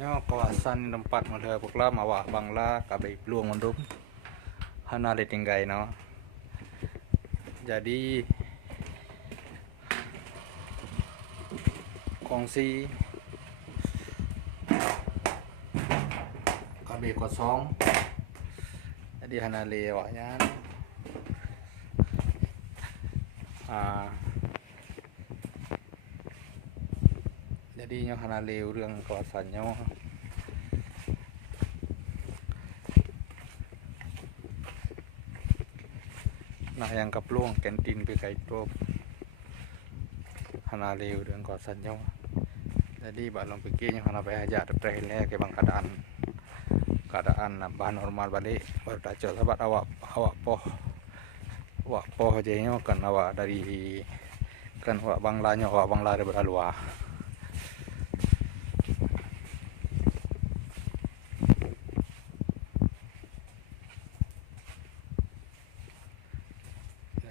Nyo kawasan tempat mula pukla mawah bangla kabai peluang undum hana le tinggai no. Jadi kongsi kabai kosong. Jadi hana le awaknya. Jadi nyo hana le urang kawasannya. Nah yang kepeluang kantin PKI itu hana le urang kawasannya. Jadi balong pikirnya hana bayar aja trailnya ke bang keadaan bahan normal balik baru tak cok sahabat awak poh aja nya kan awak dari kan awak bangla dari berluar.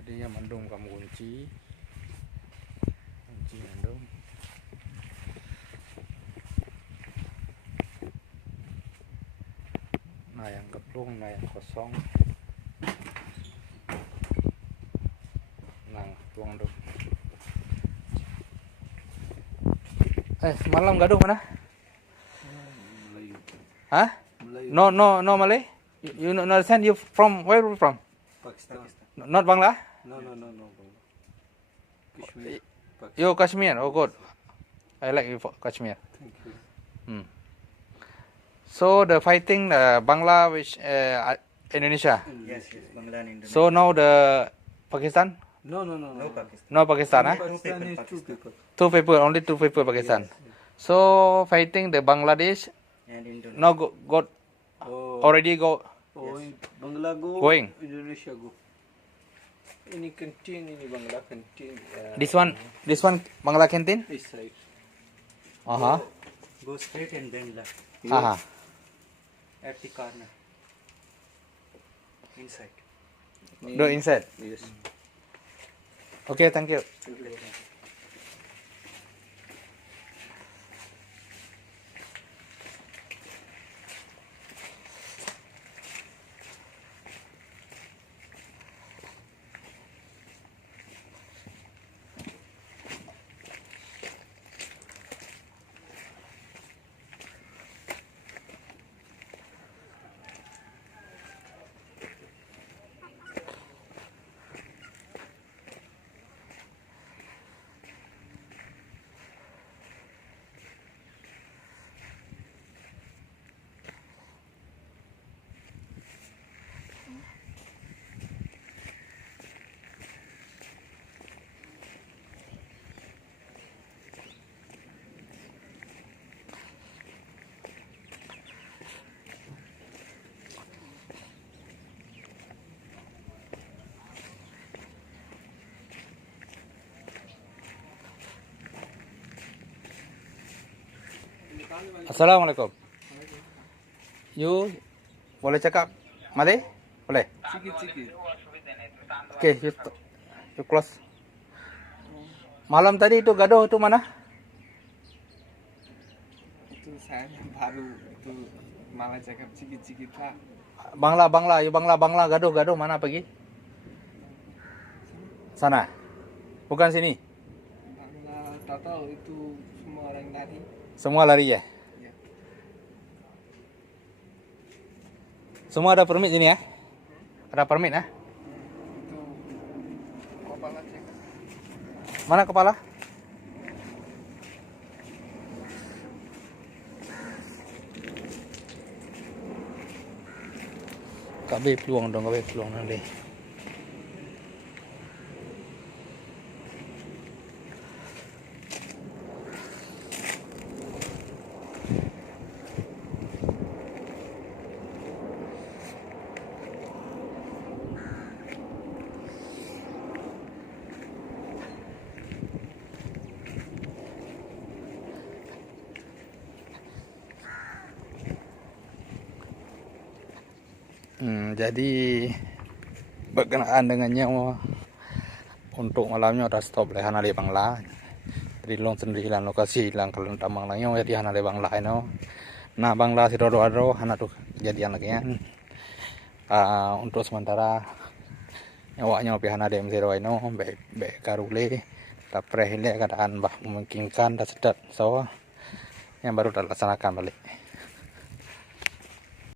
Jadinya mendung kamu kunci mendung. Nah yang keplung, nah yang kosong. Nah tuang dong. Semalam gaduh mana? Hah? No Malay. You not understand? You from where you from? Pakistan. Not Bangla? No. Kashmir. You Kashmir. Oh good. I like you for Kashmir. Thank you. So the fighting Bangla with Indonesia. Yes, Bangla and Indonesia. So now the Pakistan? No. Pakistan. No Pakistan, huh? Pakistan is two people. Two people, only two people Pakistan. Yes. So fighting the Bangladesh. And Indonesia. No got Oh, already go. Bangla go. Going. Indonesia go. Ini canteen, ini Bangla canteen. This one Bangla canteen. This side. Go straight and then left. At the corner. Inside. Do inside. Yes. Okay, thank you. Assalamualaikum. You boleh cakap Malay? Boleh? Sikit. Okay, you close. Malam tadi itu gaduh itu mana? Itu saya baru itu malah cakap sikit lah. Bangla, you Bangla gaduh mana pergi? Sana. Bukan sini. Bangla tak tahu itu semua orang lari. Semua lari ya? Ya. Semua ada permit ini ya? Ada permit ya? Itu kepala cakap. Mana kepala? Kabe peluang nanti. Jadi berkenaan dengannya untuk malamnya udah stop oleh Hana Bangla. Jadi long sendiri lah lokasi hilang kalau tambang langnya jadi Hana Bangla itu. Nah Bangla si Rodo anak tuh kejadian lagi kan. Untuk sementara nyawanya pihak dem zero ino be karule tapre hile keadaan bah memungkinkan dan sedap so yang baru dilaksanakan balik.